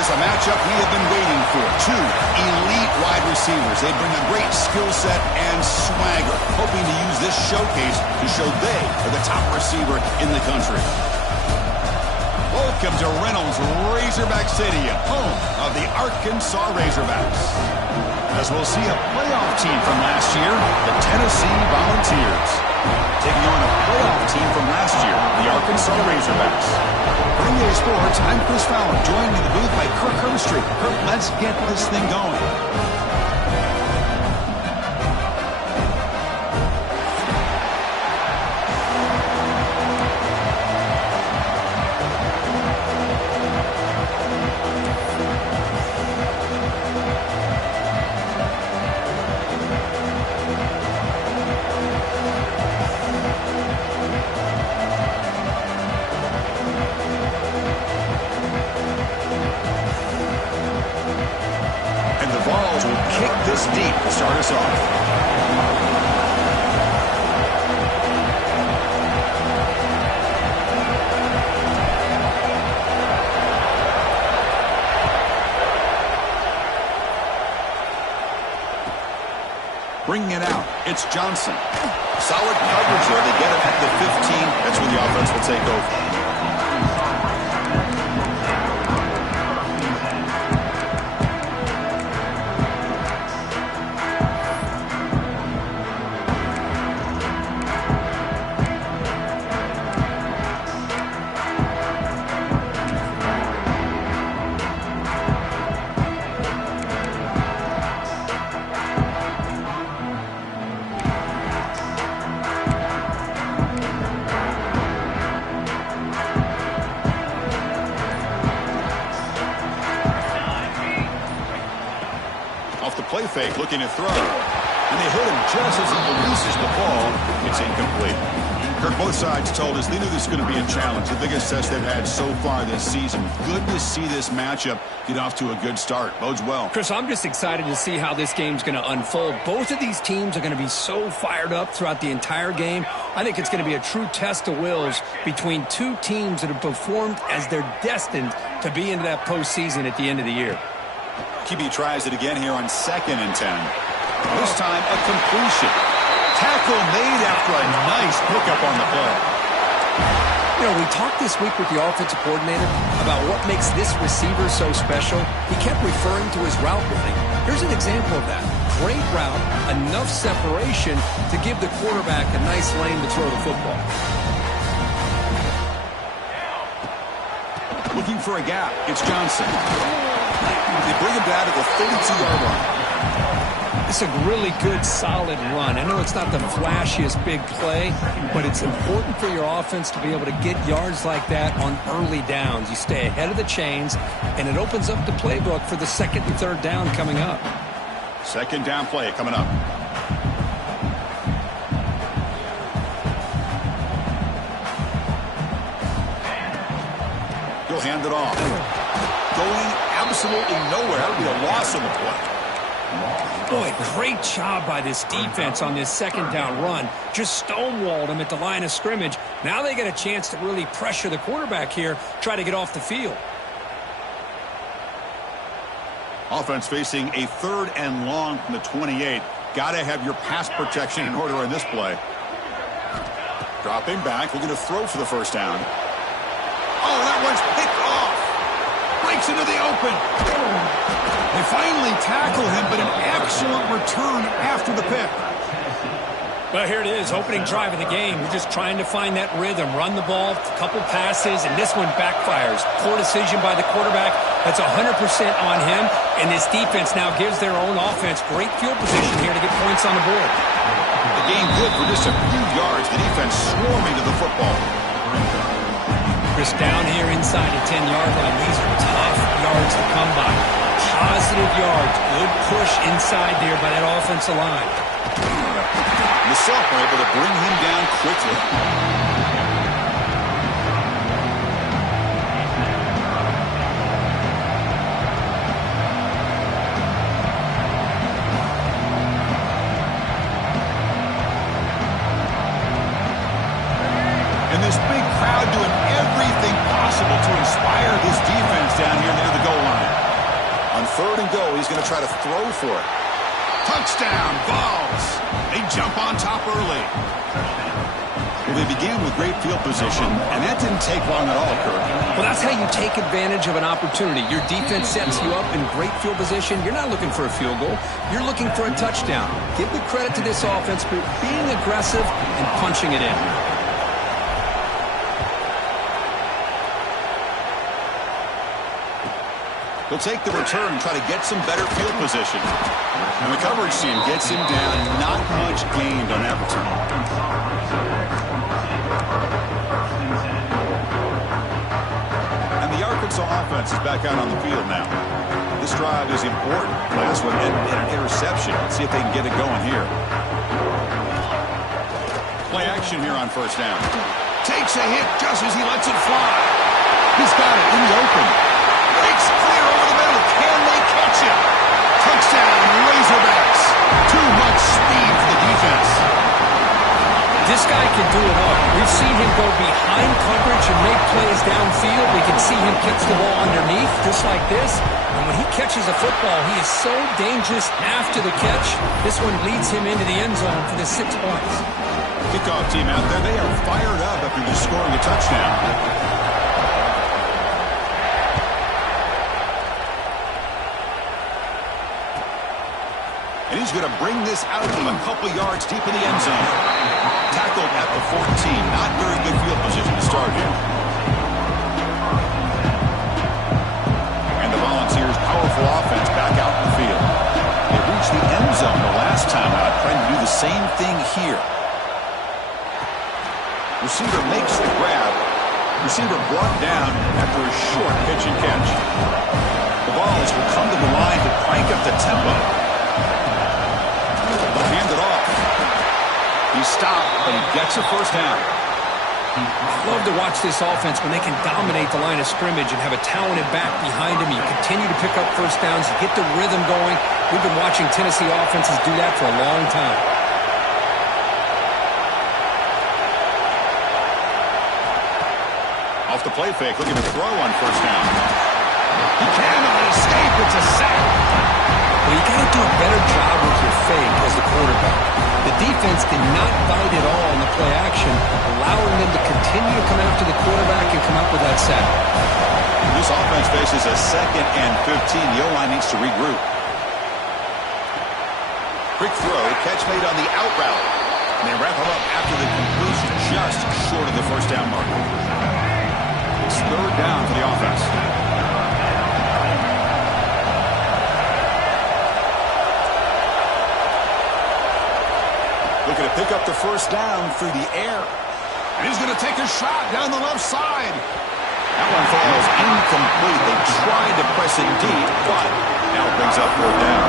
is a matchup we have been waiting for. Two elite wide receivers. They bring a great skill set and swagger, hoping to use this showcase to show they are the top receiver in the country. Welcome to Reynolds Razorback Stadium, home of the Arkansas Razorbacks. As we'll see a playoff team from last year, the Tennessee Volunteers, taking on a playoff team from last year, the Arkansas Razorbacks. For NBA Sports, I'm Chris Fowler, joined in the booth by Kirk Herbstreit. Kirk, let's get this thing going. This deep to start us off. Bringing it out, it's Johnson. Solid coverage there to get him at the 15. That's where the offense will take over. Play fake, looking to throw. And they hit him just as he releases the ball. It's incomplete. Kirk, both sides told us they knew this was going to be a challenge. The biggest test they've had so far this season. Good to see this matchup get off to a good start. Bodes well. Chris, I'm just excited to see how this game's going to unfold. Both of these teams are going to be so fired up throughout the entire game. I think it's going to be a true test of wills between two teams that have performed as they're destined to be into that postseason at the end of the year. QB tries it again here on 2nd and 10. This time a completion. Tackle made after a nice pickup on the play. You know, we talked this week with the offensive coordinator about what makes this receiver so special. He kept referring to his route running. Here's an example of that. Great route, enough separation to give the quarterback a nice lane to throw the football. Looking for a gap. It's Johnson. They bring him down to the 32-yard line. It's a really good, solid run. I know it's not the flashiest big play, but it's important for your offense to be able to get yards like that on early downs. You stay ahead of the chains, and it opens up the playbook for the 2nd and 3rd down coming up. 2nd down play coming up. He'll hand it off. Going absolutely nowhere. That would be a loss on the play. Boy, great job by this defense on this 2nd down run. Just stonewalled him at the line of scrimmage. Now they get a chance to really pressure the quarterback here, try to get off the field. Offense facing a 3rd and long from the 28. Got to have your pass protection in order in this play. Dropping back, looking to throw for the 1st down. Oh, that one's picked off. Breaks into the open. They finally tackle him, but an excellent return after the pick. Well, here it is, opening drive of the game. We're just trying to find that rhythm, run the ball, a couple passes, and this one backfires. Poor decision by the quarterback. That's 100% on him, and this defense now gives their own offense great field position here to get points on the board. The game good for just a few yards. The defense swarming to the football. Chris, down here inside the 10-yard line. These are tough yards to come by. Positive yards. Good push inside there by that offensive line. The Soft were able to bring him down quickly. This big crowd doing everything possible to inspire this defense down here near the goal line. third and go. He's going to try to throw for it. Touchdown, Vols. They jump on top early. Well, they began with great field position, and that didn't take long at all, Kirk. Well, that's how you take advantage of an opportunity. Your defense sets you up in great field position. You're not looking for a field goal. You're looking for a touchdown. Give the credit to this offense for being aggressive and punching it in. He'll take the return and try to get some better field position. And the coverage team gets him down. Not much gained on that return. And the Arkansas offense is back out on the field now. This drive is important. Last one ended in an interception. Let's see if they can get it going here. Play action here on first down. Takes a hit just as he lets it fly. He's got it in the open. Breaks clear over the middle. Can they catch him? Touchdown, Razorbacks. Too much speed for the defense. This guy can do it all. We've seen him go behind coverage and make plays downfield. We can see him catch the ball underneath, just like this. And when he catches a football, he is so dangerous after the catch. This one leads him into the end zone for the 6 points. Kickoff team out there, they are fired up after just scoring a touchdown. And he's going to bring this out from a couple yards deep in the end zone. Tackled at the 14. Not very good field position to start here. And the Volunteers' powerful offense back out in the field. They reached the end zone the last time out, trying to do the same thing here. Receiver makes the grab. Receiver brought down after a short pitch and catch. The Vols will come to the line to crank up the tempo. Hand it off. He stopped, but he gets a first down. I love to watch this offense when they can dominate the line of scrimmage and have a talented back behind him. You continue to pick up first downs. You get the rhythm going. We've been watching Tennessee offenses do that for a long time. Off the play fake, looking to throw on first down. He cannot escape. It's a sack. Well, you got to do a better job with your fake as the quarterback. The defense did not bite at all in the play action, allowing them to continue to come after the quarterback and come up with that sack. This offense faces a 2nd and 15. The O-line needs to regroup. Quick throw, catch made on the out route. And they wrap him up after the completion, just short of the first down mark. It's third down for the offense. Looking to pick up the first down through the air. And he's going to take a shot down the left side. That one falls incomplete. They tried to press it deep, but now it brings up fourth down.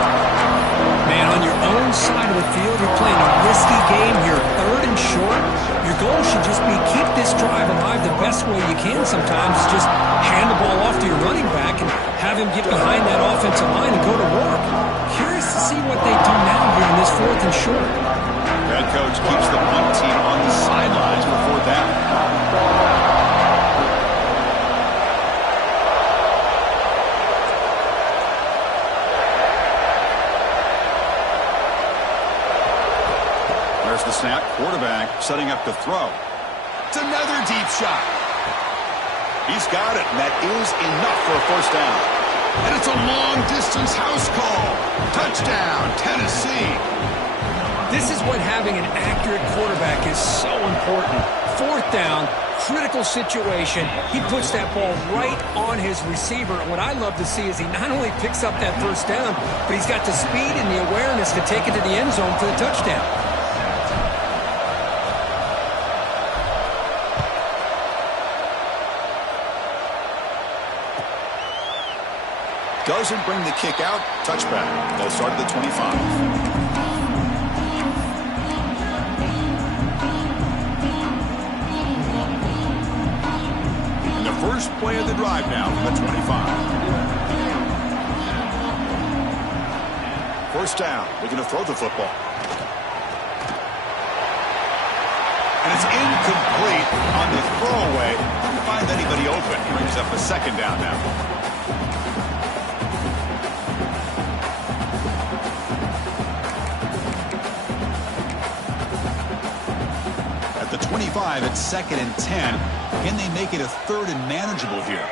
Man, on your own side of the field, you're playing a risky game. You're third and short. Your goal should just be keep this drive alive the best way you can sometimes. Just hand the ball off to your running back and have him get behind that offensive line and go to work. Curious to see what they do now here in this 4th and short. Head coach keeps the punt team on the sidelines for fourth down. There's the snap. Quarterback setting up to throw. It's another deep shot. He's got it, and that is enough for a first down. And it's a long-distance house call. Touchdown, Tennessee. This is when having an accurate quarterback is so important. Fourth down, critical situation. He puts that ball right on his receiver. And what I love to see is he not only picks up that first down, but he's got the speed and the awareness to take it to the end zone for the touchdown. Doesn't bring the kick out. Touchback. They'll start at the 25. First play of the drive now from the 25. First down. Looking to throw the football. And it's incomplete on the throwaway. Couldn't find anybody open. Brings up a second down now. 25 at 2nd and 10. Can they make it a 3rd and manageable here?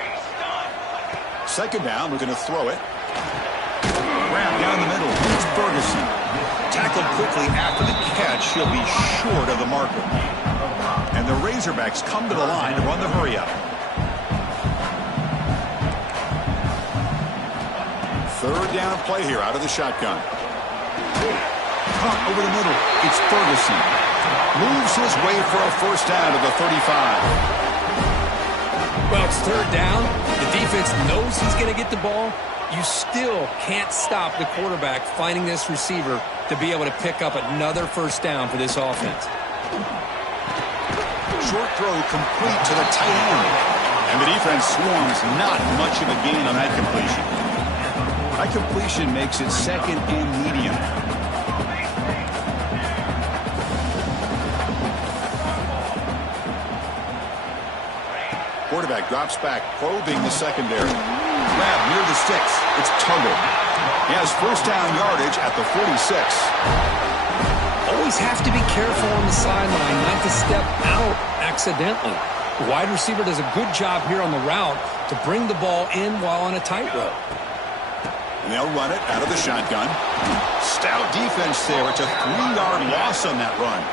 2nd down, we're going to throw it. Grab down the middle. It's Ferguson. Tackled quickly after the catch. He'll be short of the marker. And the Razorbacks come to the line to run the hurry-up. 3rd down play here out of the shotgun. Caught over the middle. It's Ferguson. Moves his way for a 1st down to the 35. Well, it's 3rd down. The defense knows he's going to get the ball. You still can't stop the quarterback finding this receiver to be able to pick up another 1st down for this offense. Short throw complete to the tight end. And the defense swarms. Not much of a gain on that completion. That completion makes it 2nd and medium. Quarterback drops back, probing the secondary. Grab near the sticks. It's Tuggle. He has 1st down yardage at the 46. Always have to be careful on the sideline not to step out accidentally. The wide receiver does a good job here on the route to bring the ball in while on a tightrope. And they'll run it out of the shotgun. Stout defense there. It's a 3-yard loss on that run.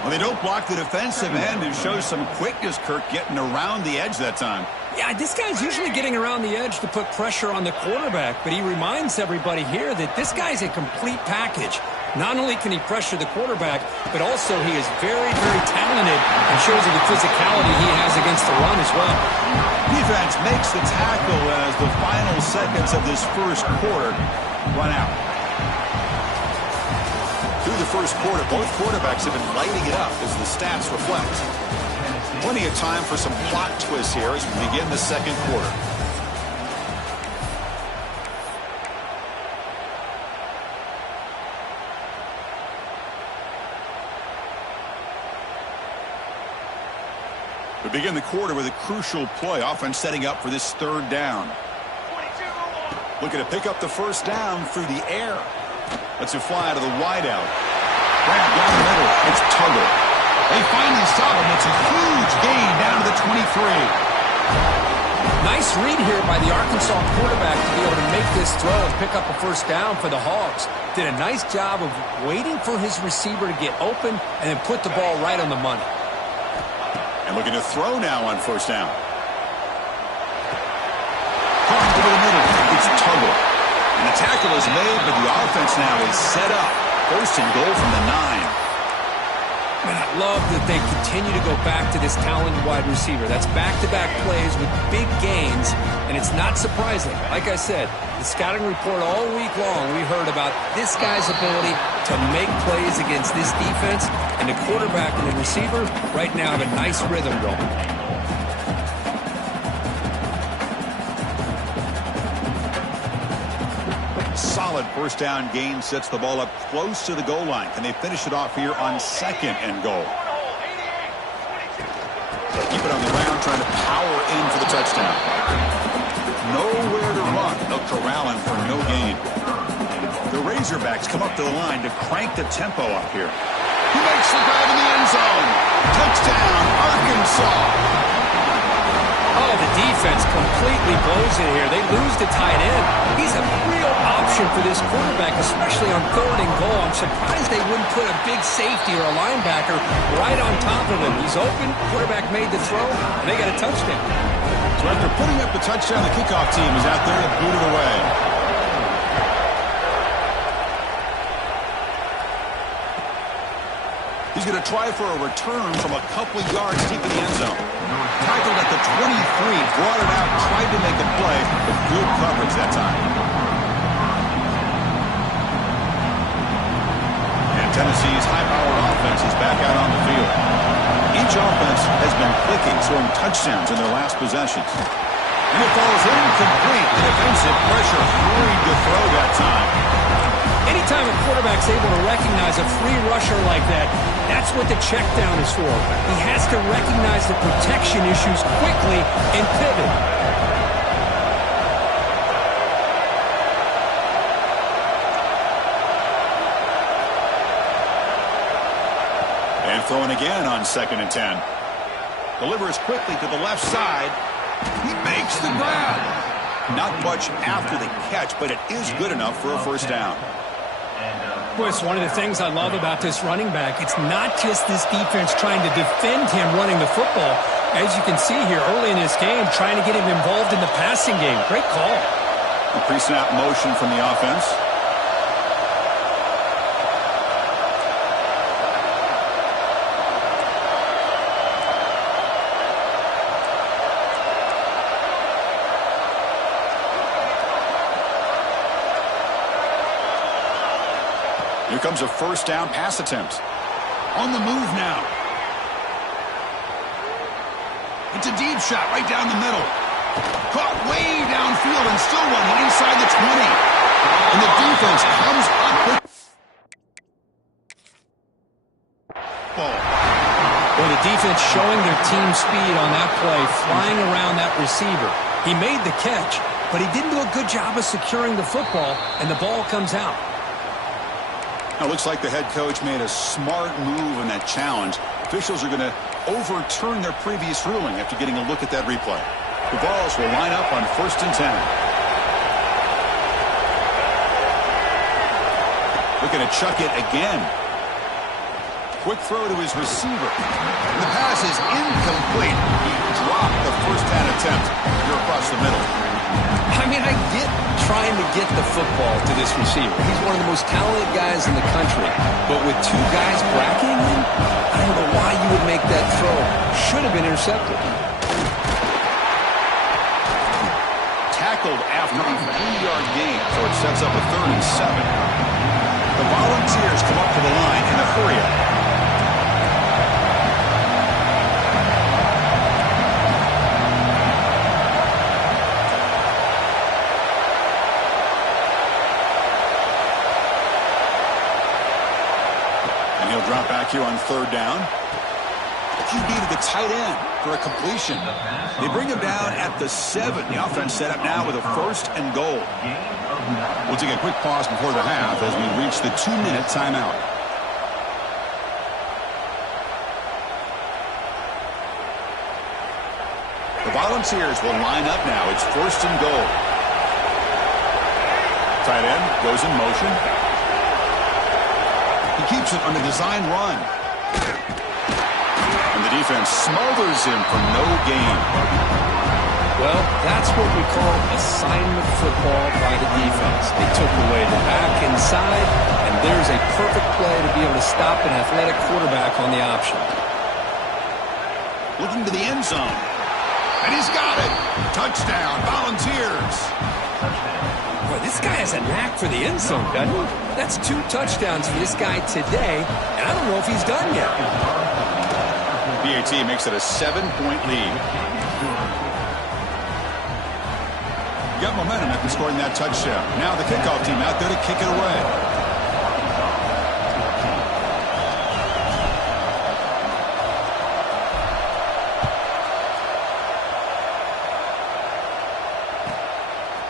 Well, they don't block the defensive end and show some quickness, Kirk, getting around the edge that time. Yeah, this guy's usually getting around the edge to put pressure on the quarterback, but he reminds everybody here that this guy's a complete package. Not only can he pressure the quarterback, but also he is very, very talented and shows you the physicality he has against the run as well. Defense makes the tackle as the final seconds of this 1st quarter run out. Through the 1st quarter, both quarterbacks have been lighting it up as the stats reflect. Plenty of time for some plot twists here as we begin the 2nd quarter. We begin the quarter with a crucial play. Offense setting up for this 3rd down. Looking to pick up the 1st down through the air. Lets it fly out of the wideout. Grab down the middle. It's Tuggle. They finally stop him. It's a huge gain down to the 23. Nice read here by the Arkansas quarterback to be able to make this throw and pick up a 1st down for the Hogs. Did a nice job of waiting for his receiver to get open and then put the ball right on the money. And looking to throw now on 1st down. Caught over the middle. It's Tuggle. And the tackle is made, but the offense now is set up. 1st and goal from the 9. And I love that they continue to go back to this talented wide receiver. That's back-to-back plays with big gains, and it's not surprising. Like I said, the scouting report all week long, we heard about this guy's ability to make plays against this defense, and the quarterback and the receiver right now have a nice rhythm going. Solid 1st down gain sets the ball up close to the goal line. Can they finish it off here on 2nd and goal? Keep it on the ground, trying to power in for the touchdown. Nowhere to run. They'll corral him for no gain. The Razorbacks come up to the line to crank the tempo up here. He makes the grab in the end zone. Touchdown, Arkansas. Oh, the defense completely blows it here. They lose the tight end. He's a real option for this quarterback, especially on 3rd and goal. I'm surprised they wouldn't put a big safety or a linebacker right on top of him. He's open. Quarterback made the throw, and they got a touchdown. So after putting up the touchdown, the kickoff team is out there to boot it away. He's going to try for a return from a couple of yards deep in the end zone. Tackled at the 23, brought it out, tried to make a play, but good coverage that time. And Tennessee's high-powered offense is back out on the field. Each offense has been clicking, scoring touchdowns in their last possessions. And it falls incomplete. The defensive pressure hurried to throw that time. Anytime a quarterback's able to recognize a free rusher like that, that's what the check down is for. He has to recognize the protection issues quickly and pivot. And throwing again on 2nd and 10. Delivers quickly to the left side. He makes the grab. Not much after the catch, but it is good enough for a first down. Boy, it's one of the things I love about this running back. It's not just this defense trying to defend him running the football. As you can see here early in this game, trying to get him involved in the passing game. Great call. A pre-snap motion from the offense. Here comes a first down pass attempt. On the move now. It's a deep shot right down the middle. Caught way downfield and still running inside the 20. And the defense comes up with ball. Well, the defense showing their team speed on that play, flying around that receiver. He made the catch, but he didn't do a good job of securing the football, and the ball comes out. Now, it looks like the head coach made a smart move in that challenge. Officials are going to overturn their previous ruling after getting a look at that replay. The Vols will line up on 1st and 10. Looking to chuck it again. Quick throw to his receiver. The pass is incomplete. He dropped the first down attempt here across the middle. I mean, I get trying to get the football to this receiver. He's one of the most talented guys in the country. But with two guys bracketing him, I don't know why you would make that throw. Should have been intercepted. Tackled after a 3-yard gain, so it sets up a 3rd and 7. The Volunteers come up to the line in a hurry-up. Drop back here on 3rd down. He needed the tight end for a completion. They bring him down at the 7. The offense set up now with a 1st and goal. We'll take a quick pause before the half as we reach the 2-minute timeout. The Volunteers will line up now. It's 1st and goal. Tight end goes in motion. He keeps it on the design run. And the defense smothers him for no gain. Well, that's what we call assignment football by the defense. They took away the back inside, and there's a perfect play to be able to stop an athletic quarterback on the option. Looking to the end zone. And he's got it. Touchdown, Volunteers. Boy, this guy has a knack for the end zone, doesn't he? That's 2 touchdowns for this guy today, and I don't know if he's done yet. BAT makes it a 7-point lead. Got momentum after scoring that touchdown. Now the kickoff team out there to kick it away.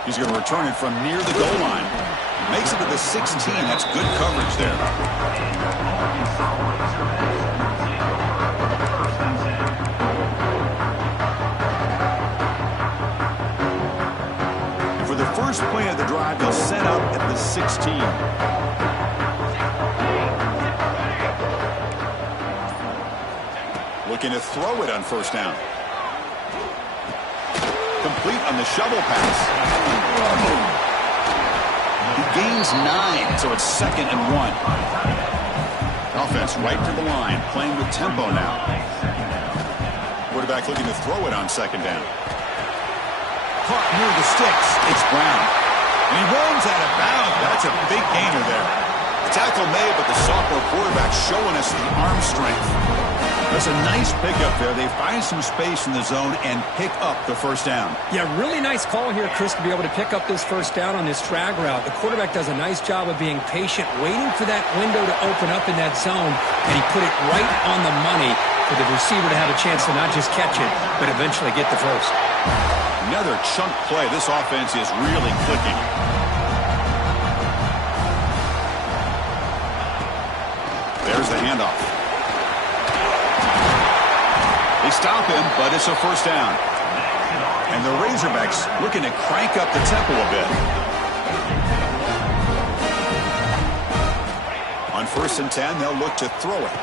He's going to return it from near the goal line. Makes it to the 16. That's good coverage there. And for the first play of the drive, they'll set up at the 16. Looking to throw it on 1st down. Complete on the shovel pass. He gains 9, so it's 2nd and 1. Offense right to the line, playing with tempo now. Quarterback looking to throw it on 2nd down. Caught near the sticks. It's Brown. And he runs out of bounds. That's a big gainer there. The tackle made, but the sophomore quarterback showing us the arm strength. That's a nice pickup there. They find some space in the zone and pick up the first down. Yeah, really nice call here, Chris, to be able to pick up this first down on this drag route. The quarterback does a nice job of being patient, waiting for that window to open up in that zone, and he put it right on the money for the receiver to have a chance to not just catch it, but eventually get the first. Another chunk play. This offense is really clicking. There's the handoff. They stop him, but it's a first down. And the Razorbacks looking to crank up the tempo a bit. On 1st and 10, they'll look to throw it.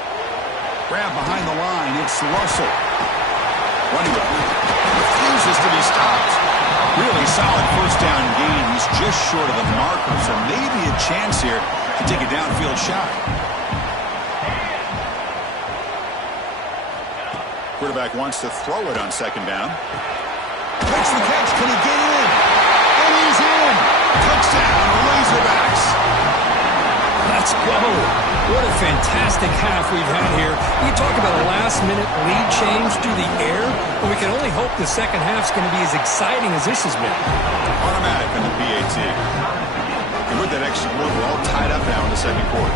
Grab behind the line. It's Russell. Running it. Refuses to be stopped. Really solid first down gain. He's just short of the marker, so maybe a chance here to take a downfield shot. Quarterback wants to throw it on 2nd down. Makes the catch. Can he get in? And he's in. Touchdown, Razorbacks. Let's go. What a fantastic half we've had here. We talk about a last-minute lead change through the air, but we can only hope the second half's going to be as exciting as this has been. Automatic in the PAT. And with that extra point, we're all tied up now in the second quarter.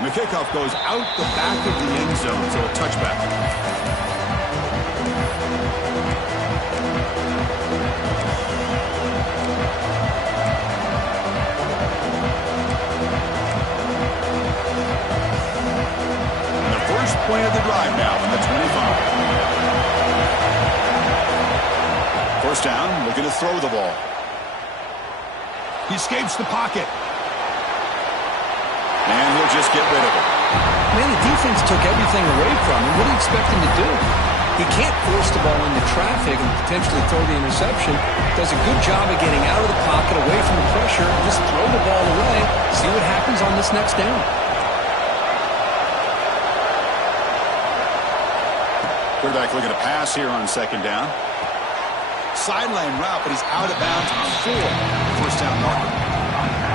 And the kickoff goes out the back of the end zone, so a touchback. Point of the drive now in the 25. First down, looking to throw the ball. He escapes the pocket. And he'll just get rid of it. Man, the defense took everything away from him. What do you expect him to do? He can't force the ball into traffic and potentially throw the interception. Does a good job of getting out of the pocket, away from the pressure, just throw the ball away, see what happens on this next down. Quarterback looking to pass here on 2nd down. Sideline route, but he's out of bounds before first down marker.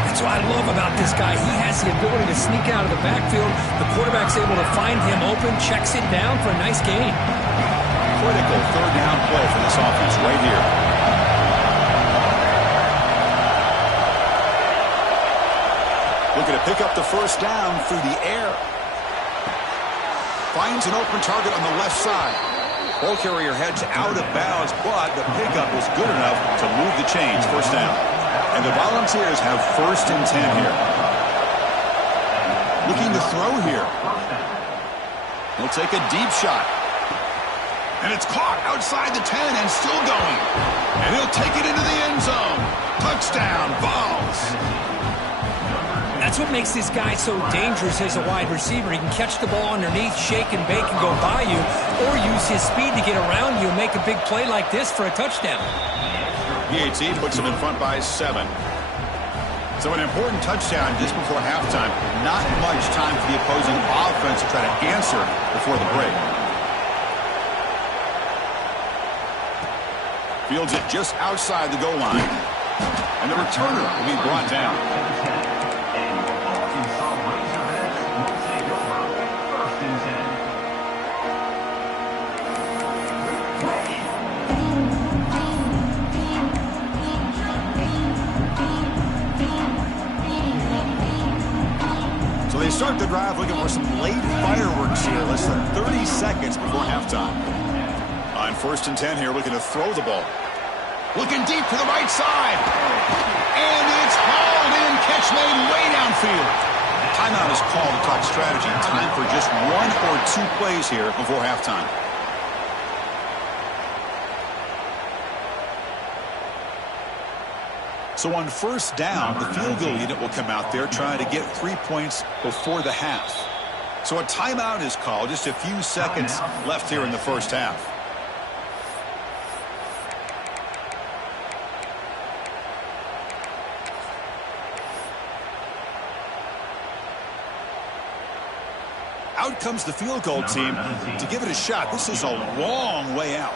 That's what I love about this guy. He has the ability to sneak out of the backfield. The quarterback's able to find him open, checks it down for a nice gain. Critical 3rd down play for this offense right here. Looking to pick up the first down through the air. Finds an open target on the left side. Ball carrier heads out of bounds, but the pickup is good enough to move the chains. First down. And the Volunteers have 1st and 10 here. Looking to throw here. He'll take a deep shot. And it's caught outside the 10 and still going. And he'll take it into the end zone. Touchdown, Vols. That's what makes this guy so dangerous as a wide receiver. He can catch the ball underneath, shake and bake and go by you, or use his speed to get around you and make a big play like this for a touchdown. PAT puts him in front by 7. So an important touchdown just before halftime. Not much time for the opposing offense to try to answer before the break. Fields it just outside the goal line. And the returner will be brought down. They start the drive looking for some late fireworks here, less than 30 seconds before halftime. On 1st and 10 here, looking to throw the ball. Looking deep to the right side. And it's hauled in, catch made way downfield. Timeout is called to talk strategy. Time for just 1 or 2 plays here before halftime. So on 1st down, the field goal unit will come out there trying to get 3 points before the half. So a timeout is called. Just a few seconds left here in the first half. Out comes the field goal team to give it a shot. This is a long way out.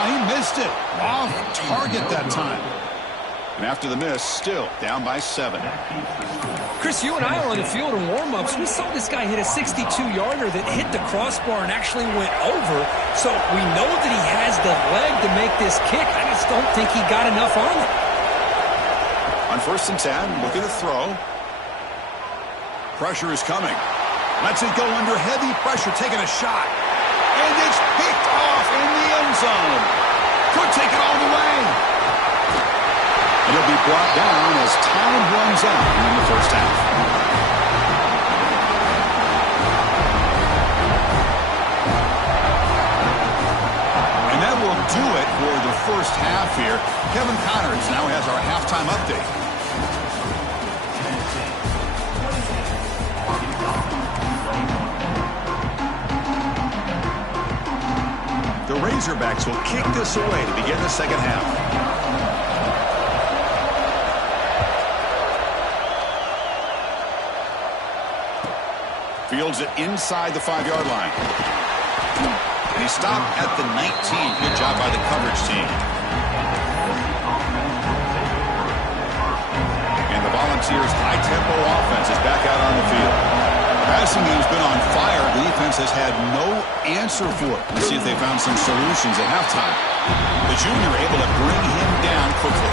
He missed it. Off target that time. And after the miss, still down by 7. Chris, you and I were on the field in warm-ups. We saw this guy hit a 62-yarder that hit the crossbar and actually went over. So we know that he has the leg to make this kick. I just don't think he got enough on it. On 1st and 10, looking to throw. Pressure is coming. Lets it go under heavy pressure, taking a shot. And it's picked off in the end zone. Could take it all the way. And it'll be brought down as time runs out in the first half. And that will do it for the first half here. Kevin Connors now has our halftime update. The Razorbacks will kick this away to begin the second half. Fields it inside the 5-yard line. And he stopped at the 19. Good job by the coverage team. And the Volunteers' high-tempo offense is back out on the field. Passing game's been on fire. The defense has had no answer for it. Let's see if they found some solutions at halftime. The junior able to bring him down quickly.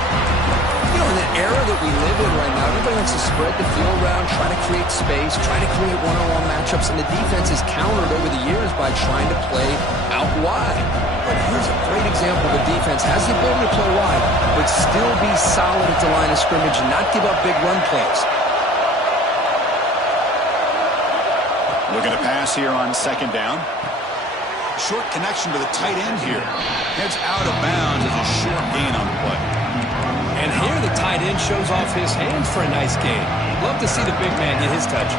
You know, in the era that we live in right now, everybody wants to spread the field around, try to create space, try to create one-on-one matchups, and the defense has countered over the years by trying to play out wide. But here's a great example of a defense has the ability to play wide, but still be solid at the line of scrimmage and not give up big run plays. Looking to pass here on second down. Short connection to the tight end here. Heads out of bounds as a short gain on the play. And here the tight end shows off his hands for a nice gain. Love to see the big man get his touches.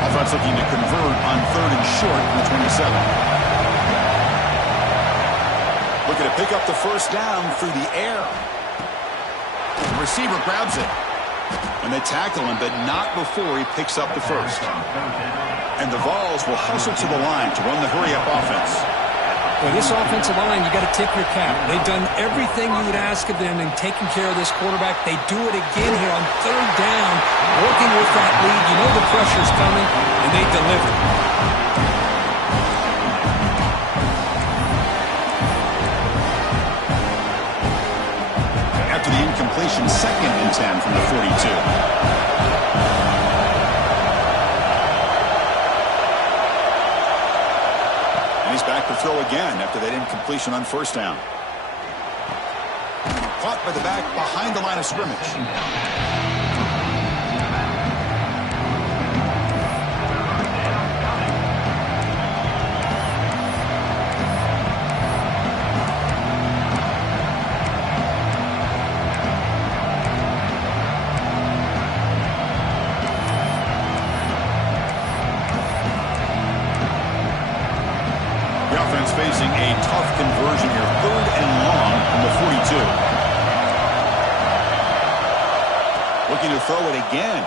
Offense looking to convert on 3rd and short from the 27. Looking to pick up the first down through the air. The receiver grabs it. And they tackle him, but not before he picks up the first. And the Vols will hustle to the line to run the hurry-up offense. Well, this offensive line, you got to tip your cap. They've done everything you would ask of them in taking care of this quarterback. They do it again here on 3rd down, working with that lead. You know the pressure's coming, and they deliver. After the incompletion, 2nd and 10 from the 42. And he's back to throw again after that incompletion on 1st down. Caught by the back behind the line of scrimmage. Facing a tough conversion here. 3rd and long from the 42. Looking to throw it again.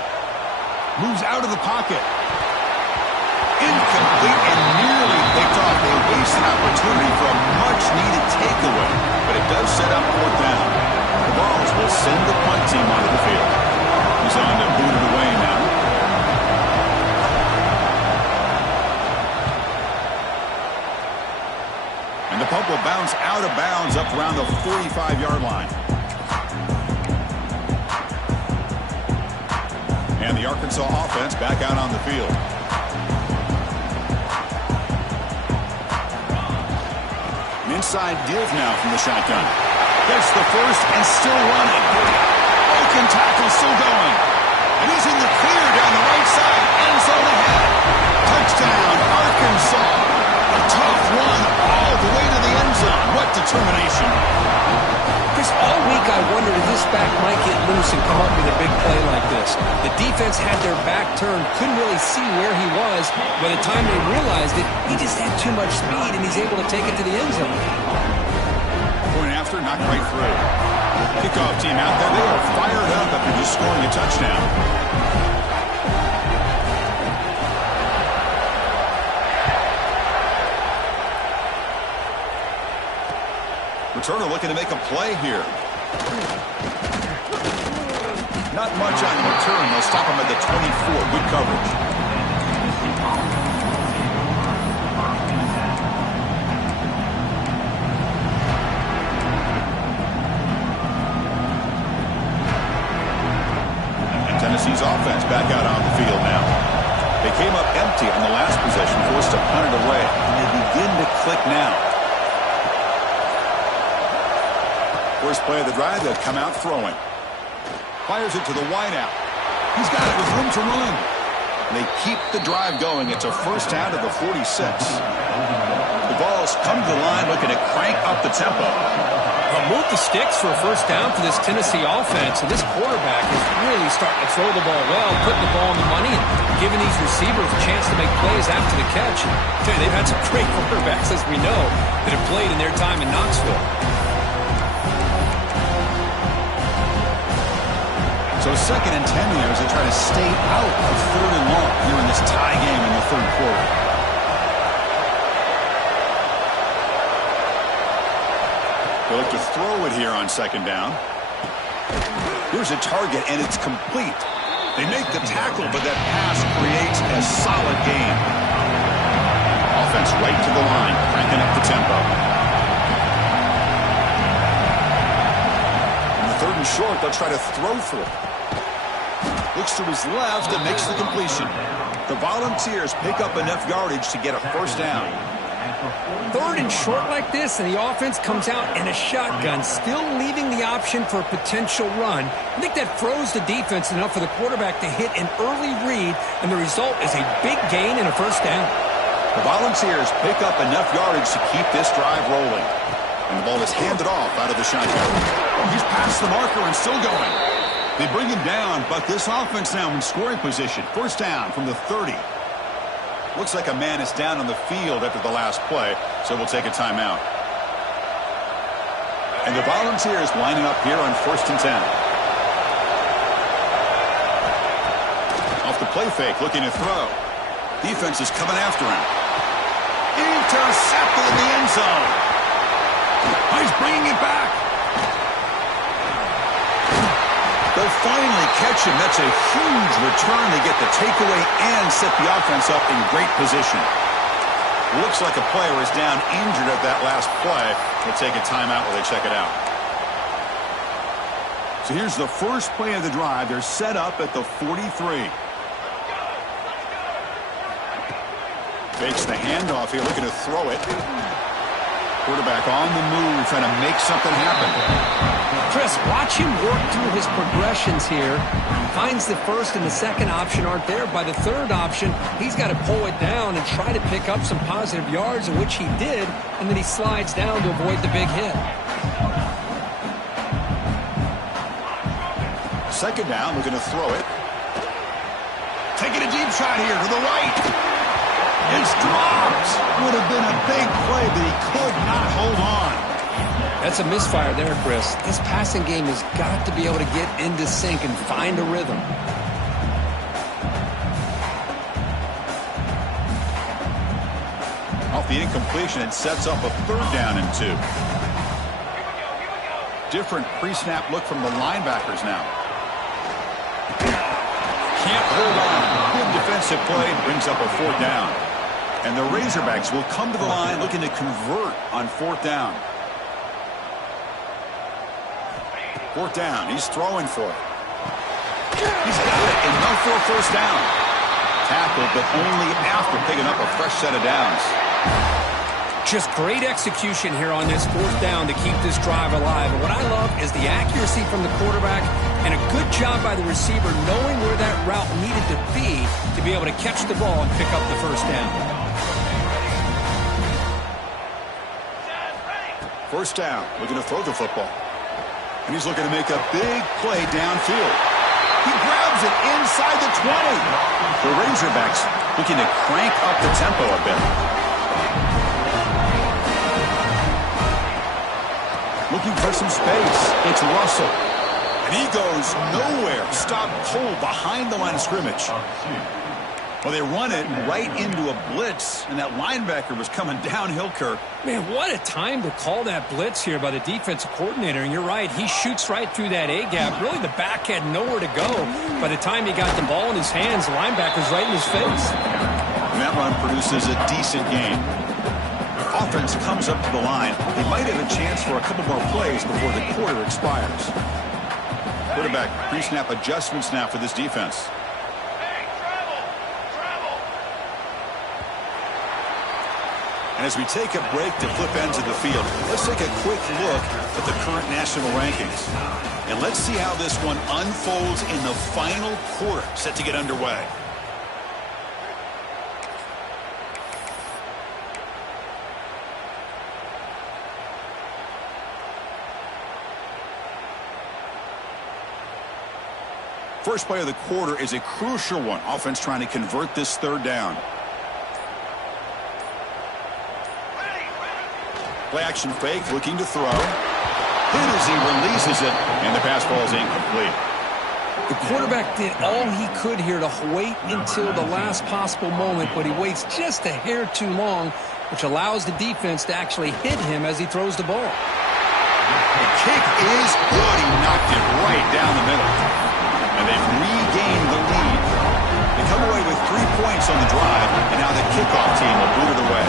Moves out of the pocket. Incomplete and nearly picked off. They waste an opportunity for a much-needed takeaway, but it does set up 4th down. The Vols will send the punt team onto the field. He's on to boot it away now. The punt will bounce out of bounds up around the 45-yard line. And the Arkansas offense back out on the field. An inside give now from the shotgun. Gets the first and still running. Broken tackle still going. And he's in the clear down the right side. End zone ahead. Touchdown, Arkansas. A tough run all the way to the end zone. What determination. Chris, all week I wondered if this back might get loose and come up with a big play like this. The defense had their back turned, couldn't really see where he was. By the time they realized it, he just had too much speed, and he's able to take it to the end zone. Point after, not quite through. Kickoff team out there. They are fired up after just scoring a touchdown. Returner looking to make a play here. Not much on the return. They'll stop him at the 24. Good coverage. Tennessee's offense back out on the field now. They came up empty on the last possession, forced to punt it away, and they begin to click now. First play of the drive, they'll come out throwing. Fires it to the wideout. He's got it with room to run. They keep the drive going. It's a first down to the 46. The Vols come to the line looking to crank up the tempo. Move the sticks for a first down for this Tennessee offense. And this quarterback is really starting to throw the ball well, putting the ball on the money, and giving these receivers a chance to make plays after the catch. And I tell you, they've had some great quarterbacks, as we know, that have played in their time in Knoxville. So 2nd and 10 here as they try to stay out of 3rd and long here in this tie game in the 3rd quarter. They look to throw it here on 2nd down. Here's a target, and it's complete. They make the tackle, but that pass creates a solid gain. Offense right to the line, cranking up the tempo. On the 3rd and short, they'll try to throw for it. Looks to his left and makes the completion. The Volunteers pick up enough yardage to get a first down. 3rd and short like this, and the offense comes out in a shotgun, still leaving the option for a potential run. I think that froze the defense enough for the quarterback to hit an early read, and the result is a big gain and a first down. The Volunteers pick up enough yardage to keep this drive rolling. And the ball is handed off out of the shotgun. He's past the marker and still going. They bring him down, but this offense now in scoring position. First down from the 30. Looks like a man is down on the field after the last play, so we'll take a timeout. And the Volunteers lining up here on 1st and 10. Off the play fake, looking to throw. Defense is coming after him. Intercepted in the end zone. He's bringing it back. They'll finally catch him. That's a huge return to get the takeaway and set the offense up in great position. Looks like a player is down injured at that last play. We'll take a timeout while they check it out. So here's the first play of the drive. They're set up at the 43. Fakes the handoff here, looking to throw it. Quarterback on the move, trying to make something happen. Chris, watch him work through his progressions here. Finds the 1st and the 2nd option aren't there. By the 3rd option, he's got to pull it down and try to pick up some positive yards, in which he did, and then he slides down to avoid the big hit. 2nd down, looking to throw it. Taking a deep shot here to the right. It's dropped. Would have been a big play, but he could not hold on. That's a misfire there, Chris. This passing game has got to be able to get into sync and find a rhythm. Off the incompletion, it sets up a 3rd down and 2. Different pre-snap look from the linebackers now. Can't hold on. Good defensive play, brings up a 4th down. And the Razorbacks will come to the line looking to convert on 4th down. 4th down. He's throwing for it. He's got it. Enough for a first down. Tackled, but only after picking up a fresh set of downs. Just great execution here on this 4th down to keep this drive alive. And what I love is the accuracy from the quarterback and a good job by the receiver knowing where that route needed to be able to catch the ball and pick up the first down. First down, looking to throw the football. And he's looking to make a big play downfield. He grabs it inside the 20. The Razorbacks looking to crank up the tempo a bit. Looking for some space. It's Russell. And he goes nowhere. Stop cold behind the line of scrimmage. Well, they run it right into a blitz, and that linebacker was coming downhill, Kirk. Man, what a time to call that blitz here by the defensive coordinator. And you're right, he shoots right through that A-gap. Really, the back had nowhere to go. By the time he got the ball in his hands, the linebacker's right in his face. And that run produces a decent gain. Offense comes up to the line. They might have a chance for a couple more plays before the quarter expires. Quarterback pre-snap adjustments now for this defense. And as we take a break to flip ends of the field, let's take a quick look at the current national rankings. And let's see how this one unfolds in the final quarter, set to get underway. First play of the quarter is a crucial one. Offense trying to convert this third down. Play action fake, looking to throw. Hit as he releases it, and the pass ball is incomplete. The quarterback did all he could here to wait until the last possible moment, but he waits just a hair too long, which allows the defense to actually hit him as he throws the ball. The kick is good. He knocked it right down the middle. And they've regained the lead. They come away with 3 points on the drive, and now the kickoff team will boot it away.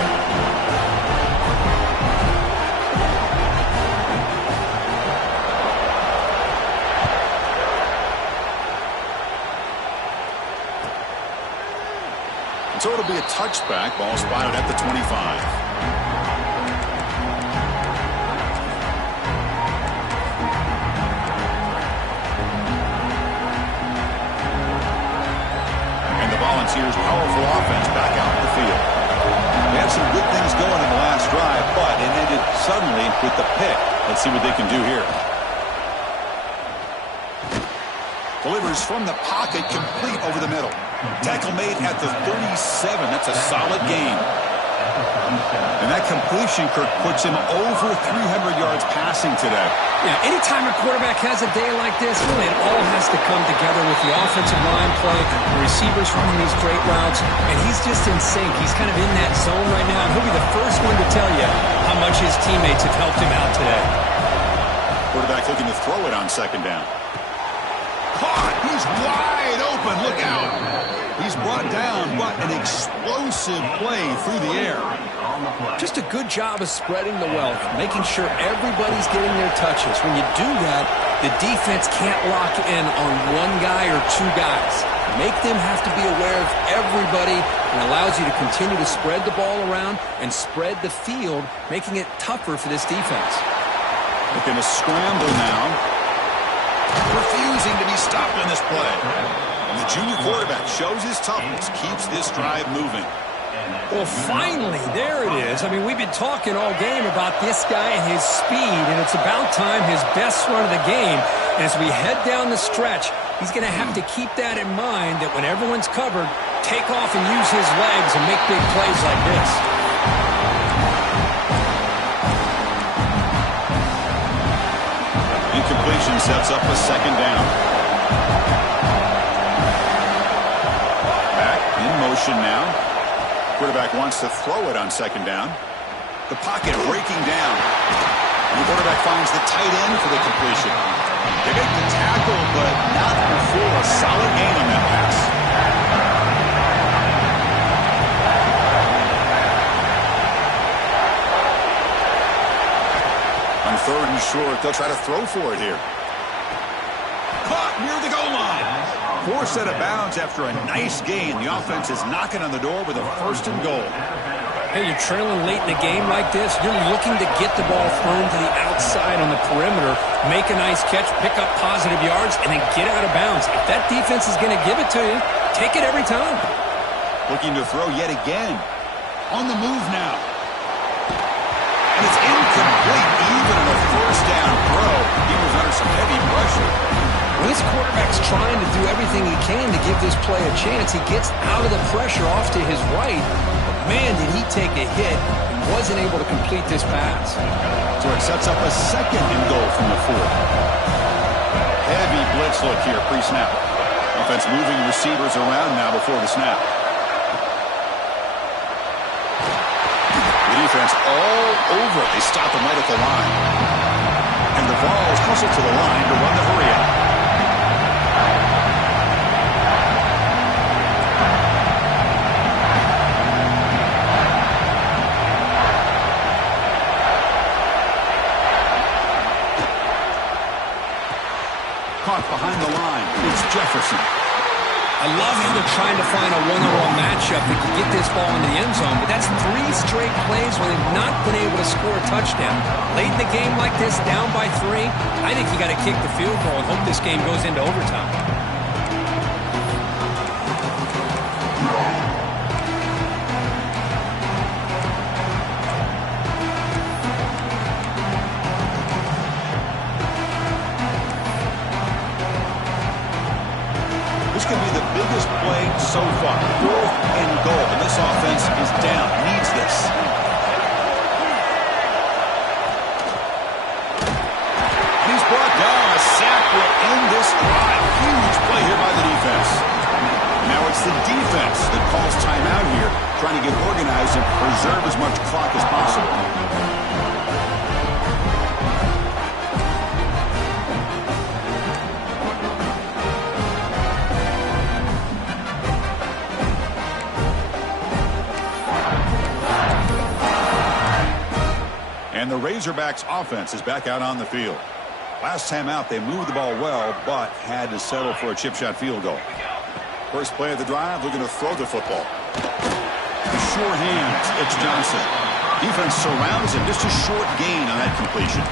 So it'll be a touchback. Ball spotted at the 25. Volunteers' powerful offense back out in the field. They had some good things going in the last drive, but it ended suddenly with the pick. Let's see what they can do here. Delivers from the pocket, complete over the middle. Tackle made at the 37. That's a solid gain. And that completion, Kirk, puts him over 300 yards passing today. Yeah, anytime a quarterback has a day like this, really it all has to come together with the offensive line play, the receivers running these great routes, and he's just in sync. He's kind of in that zone right now, and he'll be the first one to tell you how much his teammates have helped him out today. Quarterback looking to throw it on second down. Caught! He's wide open. Look out! He's brought down, but an explosive play through the air. Just a good job of spreading the wealth, making sure everybody's getting their touches. When you do that, the defense can't lock in on one guy or two guys. Make them have to be aware of everybody, and allows you to continue to spread the ball around and spread the field, making it tougher for this defense. Looking to scramble now. Refusing to be stopped on this play. And the junior quarterback shows his toughness, keeps this drive moving. Well, finally, there it is. I mean, we've been talking all game about this guy and his speed, and it's about time his best run of the game. And as we head down the stretch, he's going to have to keep that in mind, that when everyone's covered, take off and use his legs and make big plays like this. Incompletion sets up a second down. Back in motion now. Quarterback wants to throw it on second down. The pocket breaking down. And the quarterback finds the tight end for the completion. They make the tackle, but not before a solid gain on that pass. On third and short, they'll try to throw for it here. Caught near the goal line. Forced out of bounds after a nice gain. The offense is knocking on the door with a first and goal. Hey, you're trailing late in a game like this. You're looking to get the ball thrown to the outside on the perimeter, make a nice catch, pick up positive yards, and then get out of bounds. If that defense is going to give it to you, take it every time. Looking to throw yet again. On the move now. And it's incomplete, even on a first down throw. He was under some heavy pressure. When this quarterback's trying to do everything he can to give this play a chance, he gets out of the pressure off to his right. But man, did he take a hit and wasn't able to complete this pass. So it sets up a second and goal from the 4. Heavy blitz look here pre-snap. Offense moving receivers around now before the snap. The defense all over. They stop him right at the line. And the Vols hustle to the line to run the hurry out. Caught behind I love how they're trying to find a one-on-one matchup that can get this ball into the end zone, but that's 3 straight plays where they've not been able to score a touchdown. Late in the game like this, down by 3, I think you got to kick the field goal and hope this game goes into overtime. Could be the biggest play so far. 4th and goal. And this offense is down. Needs this. And he's brought down. A sack will end this drive. Huge play here by the defense. Now it's the defense that calls timeout here, trying to get organized and preserve as much clock as possible. And the Razorbacks offense is back out on the field. Last time out, they moved the ball well, but had to settle for a chip shot field goal. First play of the drive, looking to throw the football. Sure hands, it's Johnson. Defense surrounds him, just a short gain on that completion.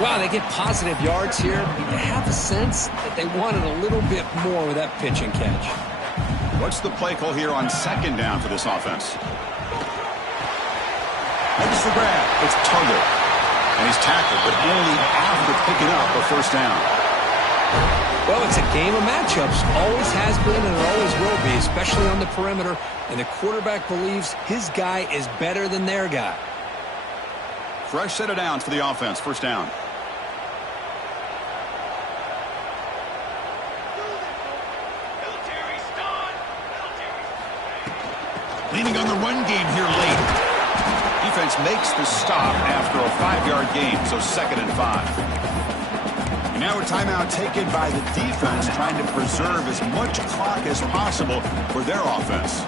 Wow, they get positive yards here. You have a sense that they wanted a little bit more with that pitch and catch. What's the play call here on 2nd down for this offense? Makes the grab. It's Tuggle. And he's tackled, but only after picking up a 1st down. Well, it's a game of matchups. Always has been and it always will be, especially on the perimeter. And the quarterback believes his guy is better than their guy. Fresh set of downs for the offense. 1st down. Leaning on the run game here late. Defense makes the stop after a 5-yard gain, so 2nd and 5. And now a timeout taken by the defense, trying to preserve as much clock as possible for their offense.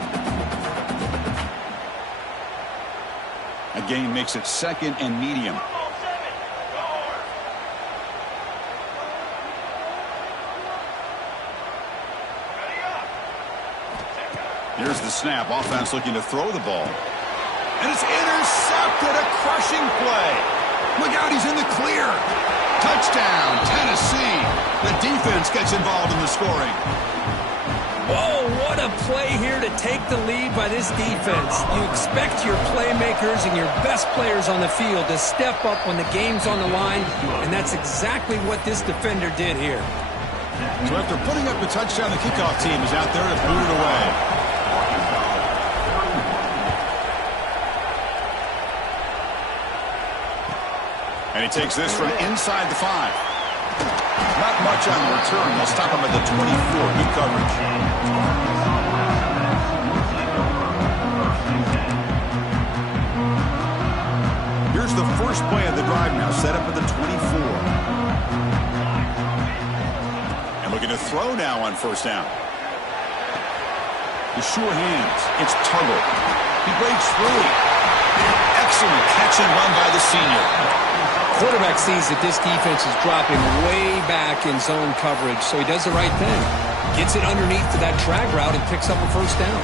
A gain makes it 2nd and medium. Here's the snap. Offense looking to throw the ball. And it's intercepted. A crushing play. Look out, he's in the clear. Touchdown, Tennessee. The defense gets involved in the scoring. Whoa, what a play here to take the lead by this defense. You expect your playmakers and your best players on the field to step up when the game's on the line, and that's exactly what this defender did here. So after putting up the touchdown, the kickoff team is out there to boot it away. And he takes this from inside the 5. Not much on the return. They'll stop him at the 24. Good coverage. Here's the first play of the drive now. Set up at the 24. And looking to throw now on 1st down. The sure hands. It's Tuggle. He breaks free. Excellent catch and run by the senior. Quarterback sees that this defense is dropping way back in zone coverage, so he does the right thing. Gets it underneath to that drag route and picks up a 1st down.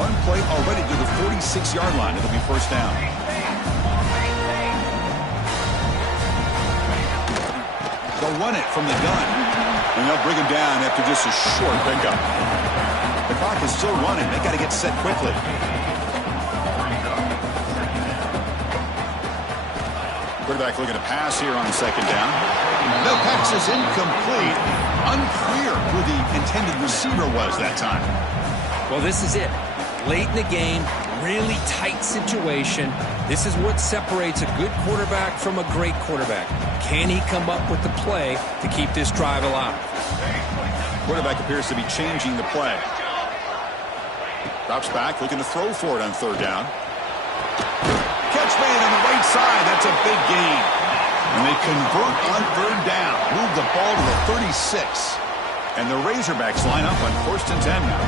One play already to the 46-yard line. It'll be 1st down. They'll run it from the gun, and they'll bring him down after just a short pickup. The clock is still running. They got to get set quickly. Quarterback looking to pass here on 2nd down. The pass is incomplete. Unclear who the intended receiver was that time. Well, this is it. Late in the game, really tight situation. This is what separates a good quarterback from a great quarterback. Can he come up with the play to keep this drive alive? Quarterback appears to be changing the play. Drops back, looking to throw for it on 3rd down. Catch made on the right side. That's a big gain. And they convert on 3rd down. Move the ball to the 36. And the Razorbacks line up on 1st and 10 now.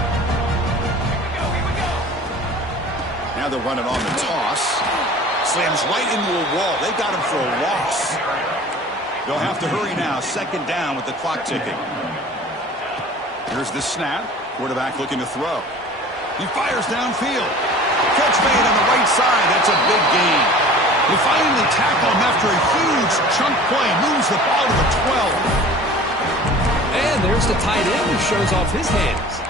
Now they'll run it on the toss. Slams right into a wall. They got him for a loss. They'll have to hurry now. 2nd down with the clock ticking. Here's the snap. Quarterback looking to throw. He fires downfield. Catch made on the right side. That's a big gain. They finally tackle him after a huge chunk play. Moves the ball to the 12. And there's the tight end who shows off his hands.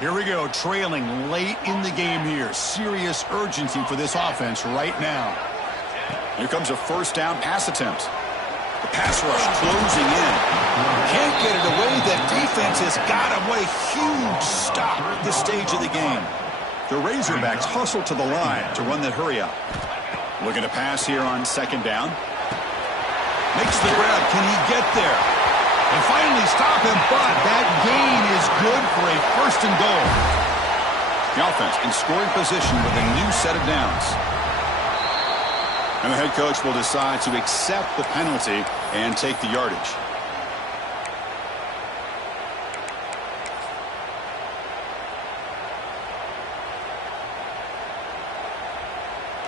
Here we go, trailing late in the game here. Serious urgency for this offense right now. Here comes a first down pass attempt. The pass rush closing in. Can't get it away. The defense has got him. What a huge stop at this stage of the game. The Razorbacks hustle to the line to run that hurry up. Looking to pass here on second down. Makes the grab. Can he get there? And finally stop him, but that gain is good for a first and goal. The offense in scoring position with a new set of downs. And the head coach will decide to accept the penalty and take the yardage.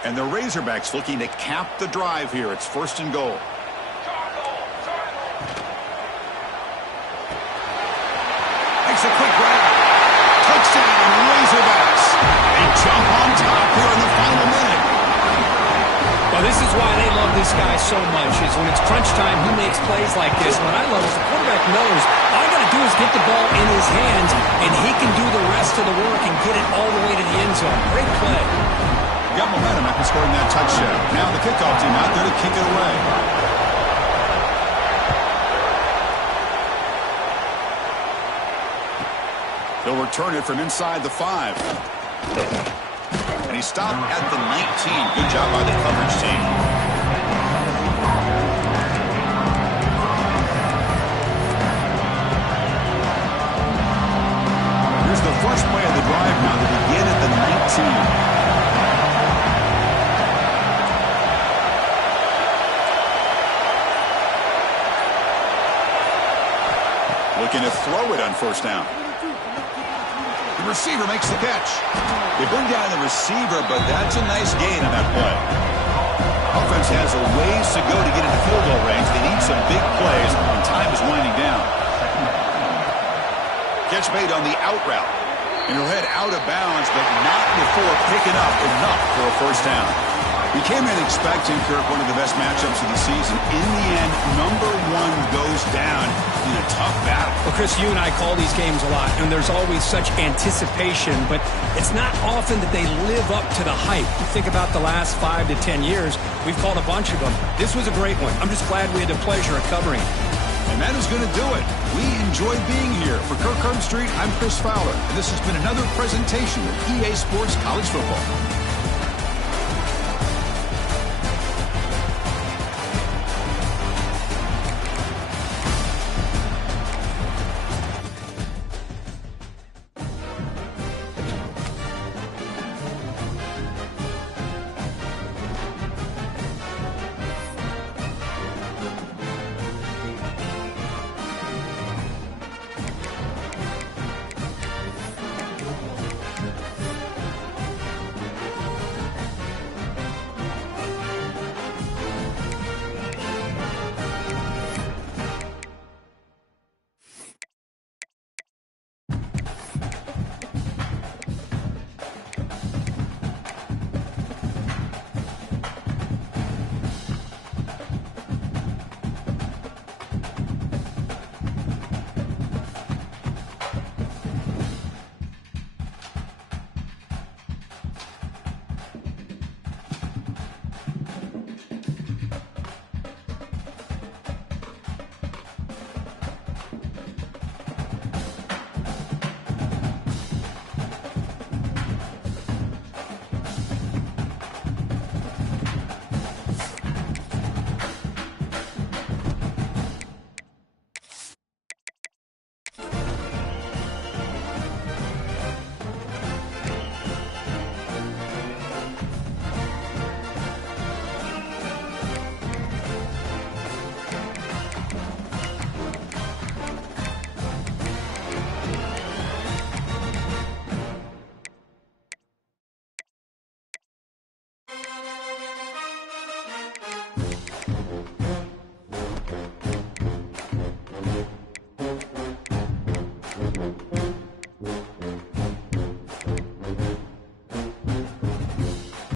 And the Razorbacks looking to cap the drive here. It's first and goal. Makes a quick grab. Touchdown, Razorbacks. They jump on top here in the final minute. Well, this is why they love this guy so much, is when it's crunch time, he makes plays like this. What I love is the quarterback knows all I got to do is get the ball in his hands, and he can do the rest of the work and get it all the way to the end zone. Great play. Got momentum after scoring that touchdown. Now the kickoff team out there to kick it away. They'll return it from inside the 5. And he stopped at the 19. Good job by the coverage team. Here's the first play of the drive now to begin at the 19. Looking to throw it on first down. The receiver makes the catch. They bring down the receiver, but that's a nice gain on that play. Offense has a ways to go to get into field goal range. They need some big plays, and time is winding down. Catch made on the out route. And he'll head out of bounds, but not before picking up enough for a first down. We came in expecting, Kirk, one of the best matchups of the season. In the end, number 1 goes down in a tough battle. Well, Chris, you and I call these games a lot, and there's always such anticipation, but it's not often that they live up to the hype. You think about the last 5 to 10 years, we've called a bunch of them. This was a great one. I'm just glad we had the pleasure of covering it. And that is going to do it. We enjoyed being here. For Kirk Street, I'm Chris Fowler, and this has been another presentation of EA Sports College Football.